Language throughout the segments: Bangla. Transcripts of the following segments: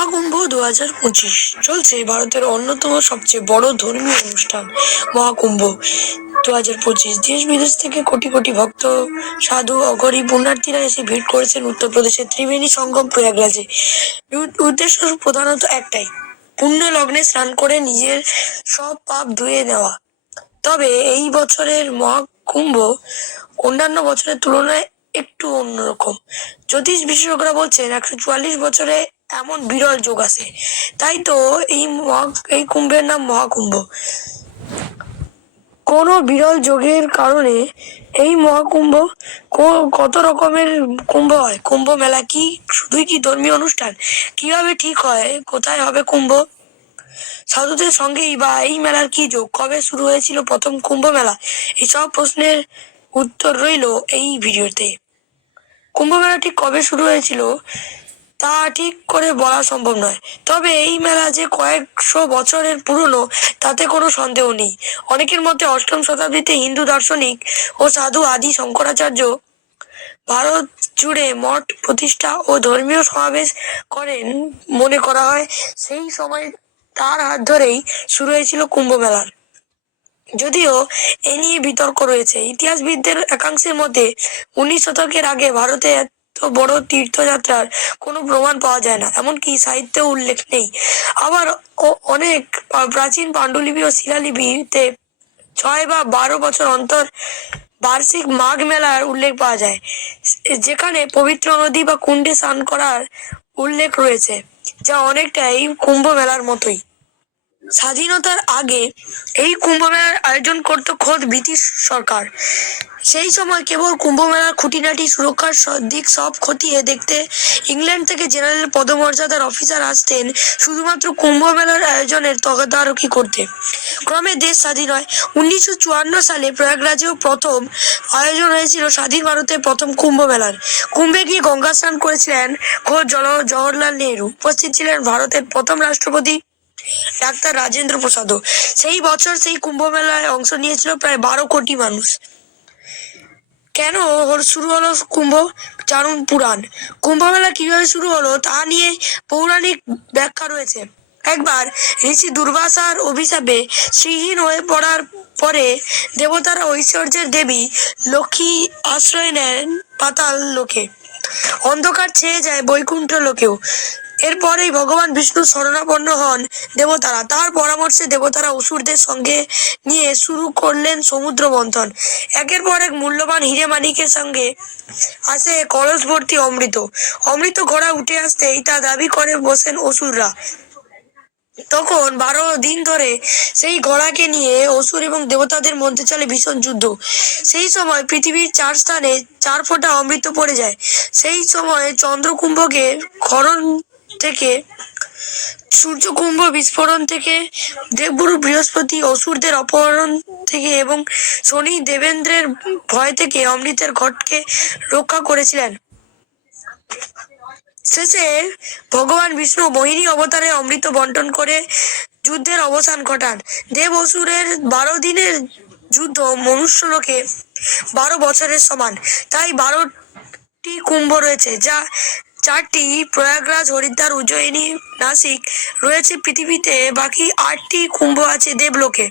মহাকুম্ভ দু হাজার পঁচিশ। চলছে ভারতের অন্যতম সবচেয়ে বড় ধর্মীয় অনুষ্ঠান, মহাকুম্ভ। দু হাজার পঁচিশ দেশ বিদেশ থেকে কোটি কোটি ভক্ত, সাধু অগরী পুণ্যার্থীরা এসে ভিড় করেছেন উত্তরপ্রদেশের ত্রিবেণী সঙ্গম প্রয়াগরাজে। উদ্দেশ্য প্রধানত একটাই পুণ্য লগ্নে স্নান করে নিজের সব পাপ ধুয়ে নেওয়া। তবে এই বছরের মহাকুম্ভ অন্যান্য বছরের তুলনায় একটু অন্যরকম। জ্যোতিষ বিশেষজ্ঞরা বলছেন, একশো চুয়াল্লিশ বছরে এমন বিরল যোগ আছে। তাই তো এই মহা, এই কুম্ভের নাম মহাকুম্ভ। কোনো বিরল যোগের কারণে এই মহাকুম্ভ কত রকমের কুম্ভ হয়? কুম্ভ মেলা কি, শুধুই কি ধর্মীয় অনুষ্ঠান? কীভাবে ঠিক হয়? কোথায় হবে কুম্ভ? সাধুদের সঙ্গেই বা এই মেলার কি যোগ? কবে শুরু হয়েছিল প্রথম কুম্ভ মেলা? এইসব প্রশ্নের উত্তর রইল এই ভিডিওতে। কুম্ভ মেলা ঠিক কবে শুরু হয়েছিল? তা ঠিক করে বলা সম্ভব নয়। তবে এই মেলা যে কয়েকশো বছরের পুরনো, তাতে কোনো সন্দেহ নেই। অনেকের মতে অষ্টম শতাব্দীতে হিন্দু দার্শনিক ও সাধু আদি শঙ্করাচার্য ভারত জুড়ে মঠ প্রতিষ্ঠা ও ধর্মীয় সমাবেশ করেন মনে করা হয়। সেই সময় তার হাত ধরেই শুরু হয়েছিল কুম্ভ মেলার। যদিও এ নিয়ে বিতর্ক রয়েছে। ইতিহাসবিদদের একাংশের মতে উনিশ শতকের আগে ভারতে বড় তীর্থযাত্রার কোনো প্রমাণ পাওয়া যায় না। এমনকি সাহিত্যেও উল্লেখ নেই। আবার অনেক প্রাচীন পাণ্ডুলিপি ও শিলালিপিতে ছয় বা বারো বছর অন্তর বার্ষিক মাঘ মেলার উল্লেখ পাওয়া যায়। যেখানে পবিত্র নদী বা কুণ্ডে স্নান করার উল্লেখ রয়েছে, যা অনেকটাই কুম্ভ মেলার মতোই। স্বাধীনতার আগে এই কুম্ভ মেলার আয়োজন করত খোদ ব্রিটিশ সরকার। সেই সময় কেবল কুম্ভ মেলার খুঁটিনাটি, সুরক্ষার দিক সব খতিয়ে দেখতে ইংল্যান্ড থেকে জেনারেল পদমর্যাদার অফিসার আসতেন শুধুমাত্র কুম্ভ মেলার আয়োজনের তদারকি করতে। ক্রমে দেশ স্বাধীন হয়। উনিশশো চুয়ান্ন সালে প্রয়াগরাজেও প্রথম আয়োজন হয়েছিল স্বাধীন ভারতের প্রথম কুম্ভ মেলার কুম্ভে গিয়ে গঙ্গা স্নান করেছিলেন খোদ জল জওহরলাল নেহরু। উপস্থিত ছিলেন ভারতের প্রথম রাষ্ট্রপতি ডাক্তার রাজেন্দ্র প্রসাদও। সেই বছর সেই কুম্ভ মেলায় অংশ নিয়েছিল প্রায় বারো কোটি মানুষ। কেন শুরু হলো কুম্ভ? চারণ পুরাণ। কুম্ভ মেলা কীভাবে শুরু হলো তা নিয়ে পৌরাণিক ব্যাখ্যা রয়েছে। একবার ঋষি দুর্বাসার অভিশাপে শ্রীহীন হয়ে পড়ার পরে দেবতারা ঐশ্বর্যের দেবী লক্ষ্মী আশ্রয় নেন পাতাল লোকে। অন্ধকার ছেয়ে যায় বৈকুণ্ঠ লোকেও। এরপরেই ভগবান বিষ্ণু শরণাপন্ন হন দেবতারা। তার পরামর্শে দেবতারা অসুরদের সঙ্গে নিয়ে শুরু করলেন সমুদ্র মন্থন। একের পর এক মূল্যবান হিরে মানিকের সঙ্গে আসে কলস ভর্তি অমৃত। অমৃত ঘোড়া উঠে আসতেই তা দাবি করে বসেন অসুররা। তখন বারো দিন ধরে সেই ঘোড়াকে নিয়ে অসুর এবং দেবতাদের মধ্যে চলে ভীষণ যুদ্ধ। সেই সময় পৃথিবীর চার স্থানে চার ফোঁটা অমৃত পড়ে যায়। সেই সময় চন্দ্রকুম্ভকে খরণ থেকে সূর্যকুম্ভ বিস্ফোরণ থেকে দেবগুরু বৃহস্পতি অসুরদের অপহরণ থেকে এবং শনি দেবেন্দ্রের ভয় থেকে অমৃতের ঘটকে রক্ষা করেছিলেন। শেষে ভগবান বিষ্ণু মোহিনী অবতারে অমৃত বন্টন করে যুদ্ধের অবসান ঘটান। দেব অসুরের বারো দিনের যুদ্ধ মনুষ্যলোকে বারো বছরের সমান। তাই বারোটি কুম্ভ রয়েছে, যা চারটি প্রয়াগরাজ, হরিদ্বার উজ্জয়িনী নাসিক রয়েছে পৃথিবীতে। বাকি আটটি কুম্ভ আছে দেবলোকে।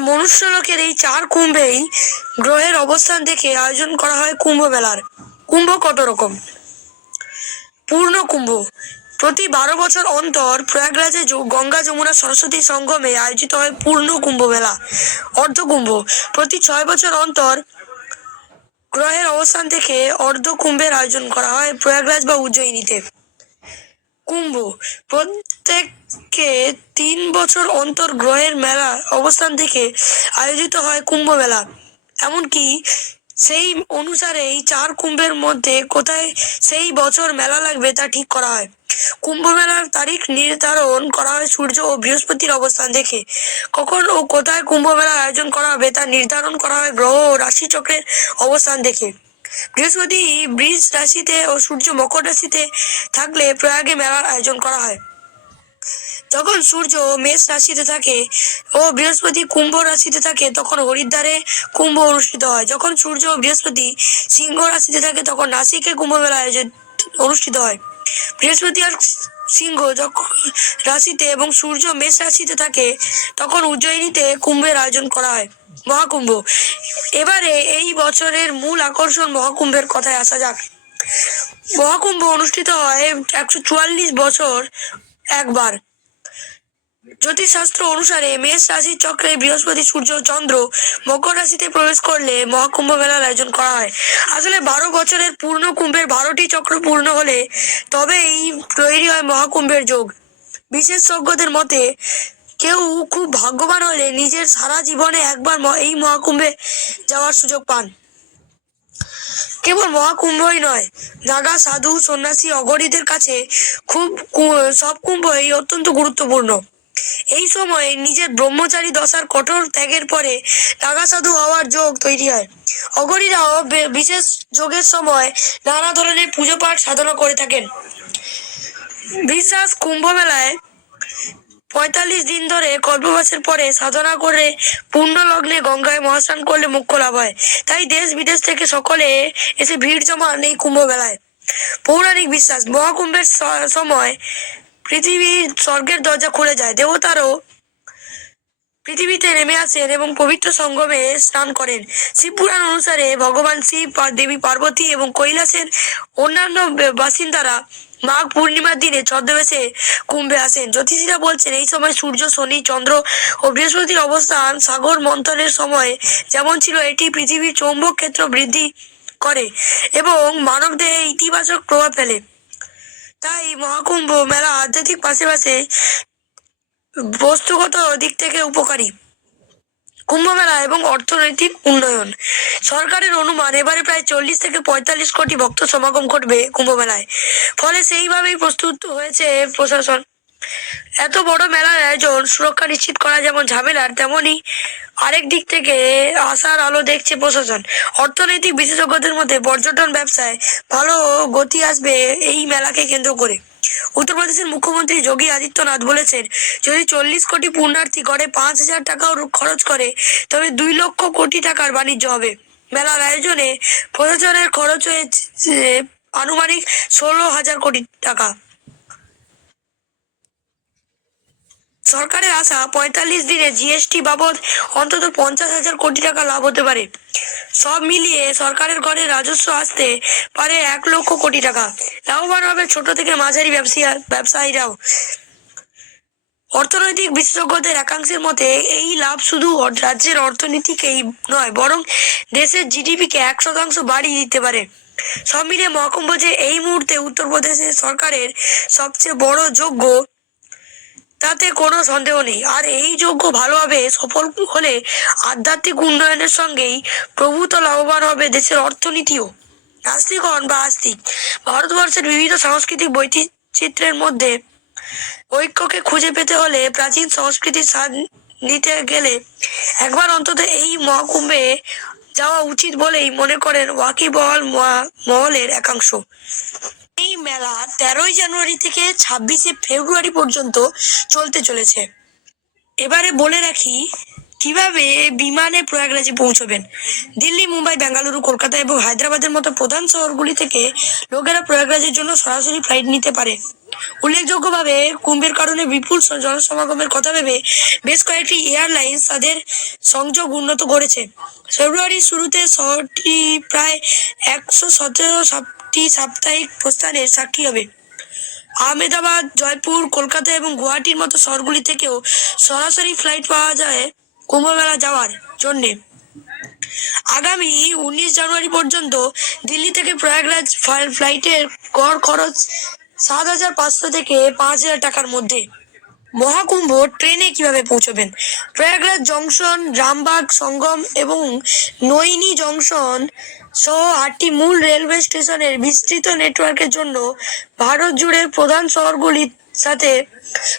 মনুষ্যলোকের এই চার কুম্ভেই গ্রহের অবস্থান দেখে আয়োজন করা হয় কুম্ভ মেলার কুম্ভ কত রকম? পূর্ণ কুম্ভ। প্রতি বারো বছর অন্তর প্রয়াগরাজে গঙ্গা যমুনা সরস্বতী সঙ্গমে আয়োজিত হয় পূর্ণ কুম্ভ মেলা অর্ধ কুম্ভ প্রতি ছয় বছর অন্তর গ্রহের অবস্থান থেকে অর্ধ কুম্ভের আয়োজন করা হয় প্রয়াগরাজ বা উজ্জয়িনীতে। কুম্ভ, প্রত্যেককে তিন বছর অন্তর গ্রহের মেলা অবস্থান থেকে আয়োজিত হয় কুম্ভ মেলা। এমনকি সেই অনুসারে এই চার কুম্ভের মধ্যে কোথায় সেই বছর মেলা লাগবে তা ঠিক করা হয়। কুম্ভ মেলার তারিখ নির্ধারণ করা হয় সূর্য ও বৃহস্পতির অবস্থান দেখে। কখন ও কোথায় কুম্ভ মেলার আয়োজন করা হবে তা নির্ধারণ করা হয় গ্রহ ও রাশিচক্রের অবস্থান দেখে। বৃহস্পতি, বৃষ রাশিতে ও সূর্য মকর রাশিতে থাকলে প্রয়াগে মেলার আয়োজন করা হয়। যখন সূর্য মেষ রাশিতে থাকে ও বৃহস্পতি কুম্ভ রাশিতে থাকে, তখন হরিদ্বারে কুম্ভ অনুষ্ঠিত হয়। যখন সূর্য ও বৃহস্পতি সিংহ রাশিতে থাকে, তখন নাসিকে কুম্ভ মেলা আয়োজন অনুষ্ঠিত হয়। বৃহস্পতি আর সিংহ যখন রাশিতে এবং সূর্য মেষ রাশিতে থাকে, তখন উজ্জয়িনীতে কুম্ভের আয়োজন করা হয়, মহাকুম্ভ। এবারে এই বছরের মূল আকর্ষণ মহাকুম্ভের কথায় আসা যাক। মহাকুম্ভ অনুষ্ঠিত হয় একশো চুয়াল্লিশ বছর একবার। জ্যোতিষশাস্ত্র অনুসারে মেষ রাশির চক্রে বৃহস্পতি, সূর্য, চন্দ্র মকর রাশিতে প্রবেশ করলে মহাকুম্ভ মেলার আয়োজন করা হয়। আসলে বারো বছরের পূর্ণ কুম্ভের বারোটি চক্র পূর্ণ হলে তবে এই তৈরি হয় মহাকুম্ভের যোগ। বিশেষজ্ঞদের মতে, কেউ খুব ভাগ্যবান হলে নিজের সারা জীবনে একবার এই মহাকুম্ভে যাওয়ার সুযোগ পান। কেবল মহাকুম্ভই নয় নাগা সাধু, সন্ন্যাসী অগরীদের কাছে খুব সব কুম্ভই অত্যন্ত গুরুত্বপূর্ণ। এই সময়ে নিজের ব্রহ্মচারী দশার কঠোর ত্যাগের পরে নাগা সাধু হওয়ার যোগ তৈরি হয়। অগরীরাও বিশেষ যোগের সময় নানা ধরনের পুজো পাঠ সাধনা করে থাকেন। বিশ্বাস কুম্ভ মেলায় পঁয়তাল্লিশ দিন ধরে কল্পবাসের পরে সাধনা করে পূর্ণ লগ্নে গঙ্গায় মহাস্নান করলে মুখ্য লাভ হয়। তাই দেশ বিদেশ থেকে সকলে এসে ভিড় জমান এই কুম্ভ মেলায় পৌরাণিক বিশ্বাস, মহাকুম্ভের সময় পৃথিবীর স্বর্গের দরজা খুলে যায়, দেবতারও পৃথিবীতে নেমে আসেন এবং পবিত্র সঙ্গমে স্নান করেন। শিবপুরাণ অনুসারে ভগবান শিব দেবী পার্বতী এবং কৈলাসের অন্যান্য বাসিন্দারা মাঘ পূর্ণিমার দিনে ছদ্মবেশে কুম্ভে আসেন। জ্যোতিষীরা বলছেন, এই সময় সূর্য, শনি, চন্দ্র ও বৃহস্পতির অবস্থান সাগর মন্থনের সময় যেমন ছিল, এটি পৃথিবীর চৌম্বক ক্ষেত্র বৃদ্ধি করে এবং মানবদেহে ইতিবাচক প্রভাব ফেলে। তাই মহাকুম্ভ মেলা আধ্যাত্মিক পাশে পাশে বস্তুগত দিক থেকে উপকারী। কুম্ভ মেলা এবং অর্থনৈতিক উন্নয়ন। সরকারের অনুমান, এবারে প্রায় চল্লিশ থেকে পঁয়তাল্লিশ কোটি ভক্ত সমাগম ঘটবে কুম্ভ মেলায়। ফলে সেইভাবেই প্রস্তুত হয়েছে প্রশাসন। এত বড় মেলার আয়োজন, সুরক্ষা নিশ্চিত করা যেমন ঝামেলার তেমনই আরেক দিক থেকে আশার আলো দেখছে প্রশাসন। অর্থনৈতিক বিশেষজ্ঞদের মধ্যে পর্যটন ব্যবসায় ভালো গতি আসবে এই মেলাকে কেন্দ্র করে। উত্তরপ্রদেশের মুখ্যমন্ত্রী যোগী আদিত্যনাথ বলেছেন, যদি চল্লিশ কোটি পুণ্যার্থী গড়ে পাঁচ হাজার টাকাও খরচ করে, তবে দুই লক্ষ কোটি টাকার বাণিজ্য হবে। মেলার আয়োজনে প্রশাসনের খরচ হয়েছে আনুমানিক ষোলো হাজার কোটি টাকা। সরকারের আশা পঁয়তাল্লিশ দিনে জিএসটি বাবদ অন্তত পঞ্চাশ হাজার কোটি টাকা লাভ হতে পারে। সব মিলিয়ে সরকারের ঘরে রাজস্ব আসতে পারে এক লক্ষ কোটি টাকা। লাভবান হবে ছোট থেকে মাঝারি ব্যবসায়ী ব্যবসায়ীরাও। অর্থনৈতিক বিশেষজ্ঞদের একাংশের মতে এই লাভ শুধু রাজ্যের অর্থনীতিকেই নয়, বরং দেশের জিডিপিকে এক শতাংশ বাড়িয়ে দিতে পারে। সব মিলিয়ে মহাকুম্ভ যে এই মুহূর্তে উত্তরপ্রদেশের সরকারের সবচেয়ে বড় যোগ্য তাতে কোনো সন্দেহ নেই। আর এই যজ্ঞ ভালোভাবে সফল হলে আধ্যাত্মিক উন্নয়নের সঙ্গেই প্রভূত লাভবান হবে দেশের অর্থনীতিও। নাস্তিক হন বা আস্তিক, ভারতবর্ষের বিভিন্ন সাংস্কৃতিক বৈচিত্র্যের মধ্যে ঐক্যকে খুঁজে পেতে হলে প্রাচীন সংস্কৃতির স্বাদ নিতে গেলে একবার অন্তত এই মহাকুম্ভে যাওয়া উচিত বলেই মনে করেন ওয়াকিবহল মহলের একাংশ। এই মেলা তেরোই জানুয়ারি থেকে ছাব্বিশে ফেব্রুয়ারি পর্যন্ত চলতে চলেছে। এবারে বলে রাখি, কীভাবে বিমানে প্রয়াগরাজে পৌঁছবেন? দিল্লি, মুম্বাই, বেঙ্গালুরু, কলকাতা এবং হায়দ্রাবাদের মতো প্রধান শহরগুলি থেকে লোকেরা প্রয়াগরাজের জন্য সরাসরি ফ্লাইট নিতে পারে। উল্লেখযোগ্যভাবে কুম্ভের কারণে বিপুল জনসমাগমের কথা ভেবে বেশ কয়েকটি এয়ারলাইন্স তাদের সংযোগ উন্নত করেছে। ফেব্রুয়ারির শুরুতে শহরটি প্রায় একশো সতেরো সাতটি সাপ্তাহিক প্রস্থানের সাক্ষী হবে। আহমেদাবাদ, জয়পুর, কলকাতা এবং গুয়াহাটির মতো শহরগুলি থেকেও সরাসরি ফ্লাইট পাওয়া যায় কুম্ভমেলা যাওয়ার জন্যে। আগামী উনিশ জানুয়ারি পর্যন্ত দিল্লি থেকে প্রয়াগরাজ ফ্লাই- ফ্লাইটের গড় খরচ সাত হাজার পাঁচশো থেকে পাঁচ হাজার টাকার মধ্যে। মহাকুম্ভ ট্রেনে কীভাবে পৌঁছবেন? প্রয়াগরাজ জংশন রামবাগ সঙ্গম এবং নৈনি জংশন সহ আটটি মূল রেলওয়ে স্টেশনের বিস্তৃত নেটওয়ার্কের জন্য ভারত জুড়ে প্রধান শহরগুলির সাথে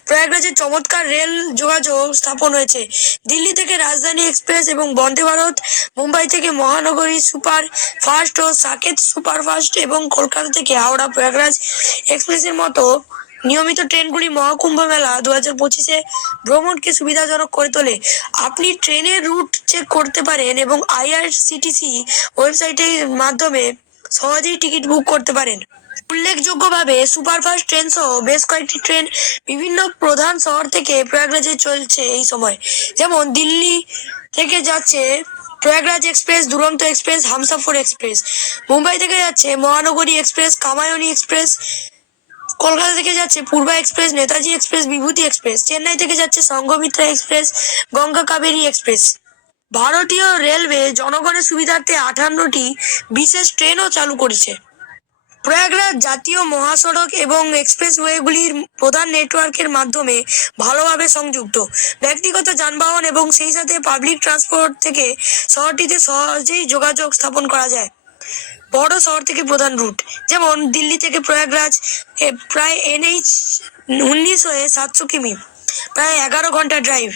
প্রয়াগরাজের চমৎকার রেল যোগাযোগ স্থাপন হয়েছে। দিল্লি থেকে রাজধানী এক্সপ্রেস এবং বন্দে ভারত, মুম্বাই থেকে মহানগরী সুপার ফাস্ট ও সাকেত সুপার ফাস্ট এবং কলকাতা থেকে হাওড়া প্রয়াগরাজ এক্সপ্রেসের মতো নিয়মিত ট্রেনগুলি মহাকুম্ভ মেলা দু হাজার পঁচিশে ভ্রমণকে সুবিধাজনক করে তোলে। আপনি ট্রেনের রুট চেক করতে পারেন এবং আইআরসিটিসি ওয়েবসাইটের মাধ্যমে সহজেই টিকিট বুক করতে পারেন। উল্লেখযোগ্যভাবে সুপারফাস্ট ট্রেন সহ বেশ কয়েকটি ট্রেন বিভিন্ন প্রধান শহর থেকে প্রয়াগরাজে চলছে এই সময়। যেমন দিল্লি থেকে যাচ্ছে Prayagraj express, Duronto express, Humsafar express. Mumbai থেকে যাচ্ছে মহানগরী এক্সপ্রেস, কামায়নী এক্সপ্রেস কলকাতা থেকে যাচ্ছে Poorva express, Netaji express, Vibhuti express, Chennai থেকে যাচ্ছে সংঘমিত্রা এক্সপ্রেস, গঙ্গা কাবেরী এক্সপ্রেস। ভারতীয় রেলওয়ে জনগণের সুবিধার্থে আঠান্নটি বিশেষ ট্রেনও চালু করেছে। প্রয়াগরাজ জাতীয় মহাসড়ক এবং এক্সপ্রেসওয়েগুলির প্রধান নেটওয়ার্কের মাধ্যমে ভালোভাবে সংযুক্ত। ব্যক্তিগত যানবাহন এবং সেই সাথে পাবলিক ট্রান্সপোর্ট থেকে শহরটিতে সহজেই যোগাযোগ স্থাপন করা যায়। বড় শহর থেকে প্রধান রুট যেমন দিল্লি থেকে প্রয়াগরাজ প্রায় এনএইচ উনিশ হয়ে সাতশো কিমি, প্রায় এগারো ঘণ্টা ড্রাইভ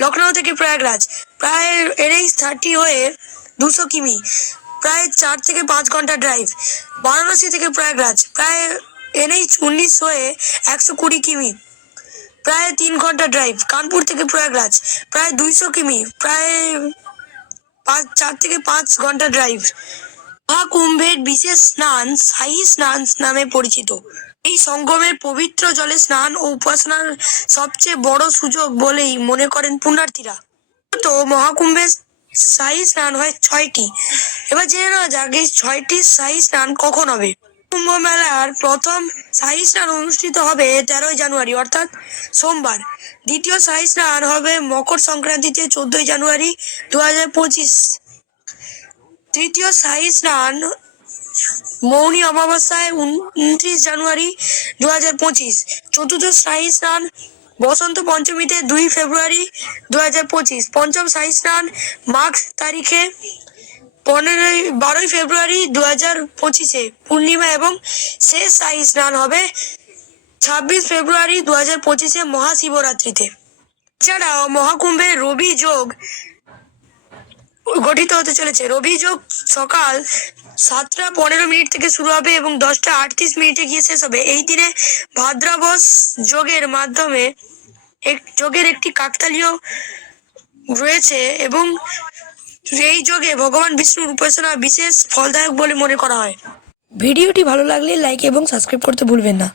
লখনৌ থেকে প্রয়াগরাজ, প্রায় এনএইচ থার্টি হয়ে দুশো কিমি, প্রায় চার থেকে পাঁচ ঘণ্টা ড্রাইভ বারাণসী থেকে প্রয়াগরাজ, প্রায় এনএইচ উনিশ হয়ে একশো কুড়ি কিমি, প্রায় তিন ঘণ্টা ড্রাইভ কানপুর থেকে প্রয়াগরাজ, প্রায় দুইশো কিমি, প্রায় পাঁচ, চার থেকে পাঁচ ঘণ্টা ড্রাইভ মহাকুম্ভের বিশেষ স্নান শাহী স্নান নামে পরিচিত। এই সঙ্গমের পবিত্র জলে স্নান ও উপাসনার সবচেয়ে বড় সুযোগ বলেই মনে করেন পুণ্যার্থীরা। তো মহাকুম্ভের শাহী স্নান হয় ছয়টি। এবার জেনে নেওয়া যাক, এই ছয়টি শাহী স্নান কখন হবে? কুম্ভ মেলার প্রথম শাহী স্নান অনুষ্ঠিত হবে তেরোই জানুয়ারি, অর্থাৎ সোমবার। দ্বিতীয় শাহী স্নান হবে মকর সংক্রান্তিতে চোদ্দই জানুয়ারি দু হাজার পঁচিশ। তৃতীয় শাহী স্নান মৌনী অমাবস্যায় উনত্রিশ জানুয়ারি দু হাজার পঁচিশ। চতুর্থ শাহী স্নান বসন্ত পঞ্চমীতে দুই ফেব্রুয়ারি দু হাজার পঁচিশ। পঞ্চম শাহী স্নান মাঘ তারিখে পনেরোই, বারোই ফেব্রুয়ারি দু হাজার পঁচিশে। পূর্ণিমা এবং শেষ শাহী স্নান হবে ছাব্বিশ ফেব্রুয়ারি দু হাজার পঁচিশে মহাশিবরাত্রিতে। এছাড়াও মহাকুম্ভে রবি যোগ গঠিত হতে চলেছে। রবি যোগ সকাল সাতটা পনেরো মিনিট থেকে শুরু হবে এবং দশটা আটত্রিশ মিনিটে গিয়ে শেষ হবে। এই দিনে ভাদ্রাবস যোগের মাধ্যমে এক, যোগের একটি কাকতালীয় রয়েছে এবং এই যোগে ভগবান বিষ্ণুর উপাসনা বিশেষ ফলদায়ক বলে মনে করা হয়। ভিডিওটি ভালো লাগলে লাইক এবং সাবস্ক্রাইব করতে ভুলবেন না।